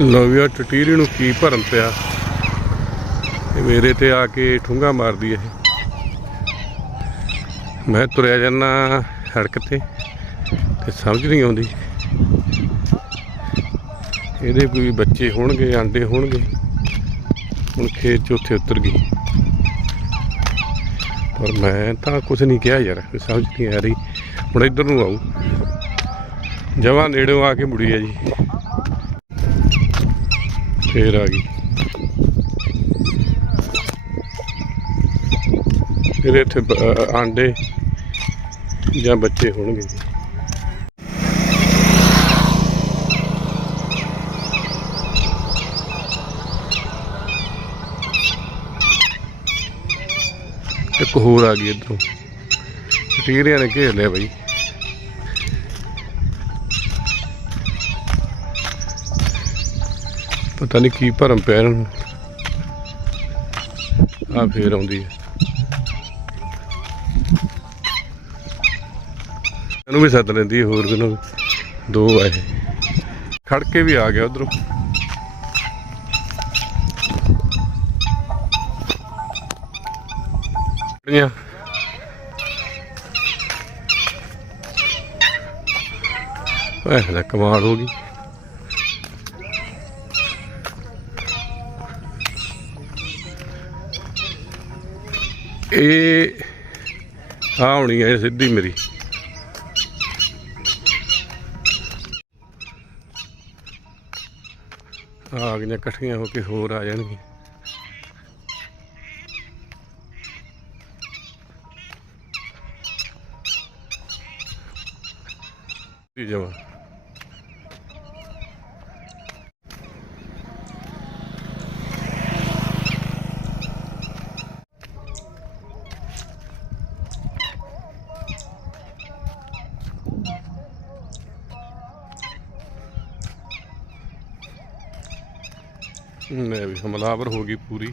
ਲਓ ਵੀ ਆ ਟਟੀਰੀ ਨੂੰ ਕੀ ਭਰਮ ਪਿਆ? ਇਹ ਮੇਰੇ ਤੇ ਆ ਕੇ ਠੁੰਗਾ ਮਾਰਦੀ ਇਹ। ਮੈਂ ਤੁਰਿਆ ਜਾਂਦਾ ਹੜਕ ਤੇ ਤੇ ਸਮਝ ਨਹੀਂ ਆਉਂਦੀ। ਇਹਦੇ ਕੋਈ ਬੱਚੇ ਹੋਣਗੇ, ਆਂਡੇ ਹੋਣਗੇ? ਹੁਣ ਖੇਤ 'ਚ ਉੱਥੇ ਉਤਰ ਗਈ। ਪਰ ਮੈਂ ਤਾਂ ਕੁਝ ਨਹੀਂ ਕਿਹਾ ਯਾਰ, ਸਮਝ ਨਹੀਂ ਆ ਰਹੀ। ਹੁਣ ਇੱਧਰ ਨੂੰ ਆਊ। ਜਮਾਂ ਨੇੜਿਓਂ ਆ ਕੇ ਮੁੜੀ ਆ ਜੀ। ਫੇਰ ਆ ਗਈ। ਇਹਦੇ ਇੱਥੇ ਆਂਡੇ ਜਾਂ ਬੱਚੇ ਹੋਣਗੇ ਜੀ। ਇੱਕ ਹੋਰ ਆ ਗਈ ਇੱਧਰੋਂ। ਟੀਰਿਆਂ ਨੇ ਘੇਰ ਲਿਆ ਬਈ। ਪਤਾ ਨਹੀਂ ਕੀ ਭਰਮ ਪਿਆ ਇਹਨਾਂ ਨੂੰ। ਆ ਫੇਰ ਆਉਂਦੀ ਹੈ। ਇਹਨੂੰ ਵੀ ਸੱਦ ਲੈਂਦੀ ਹੈ, ਹੋਰ ਕਿਨੂੰ ਦੋ ਆਏ ਖੜ ਕੇ ਵੀ ਆ ਗਿਆ ਉਧਰੋਂ। ਕੁੜੀਆਂ ਇਹ ਕਮਾਲ ਹੋ ਗਈ। ਇਹ ਆ ਹੋਣੀ ਹੈ ਸਿੱਧੀ ਮੇਰੀ। ਆ ਗਈਆਂ ਇਕੱਠੀਆਂ ਹੋ ਕੇ ਹੋਰ ਆ ਜਾਣਗੀਆਂ। ਜਮਾ ਨੇ ਵੀ ਹਮਲਾਵਰ ਹੋ ਗਈ ਪੂਰੀ।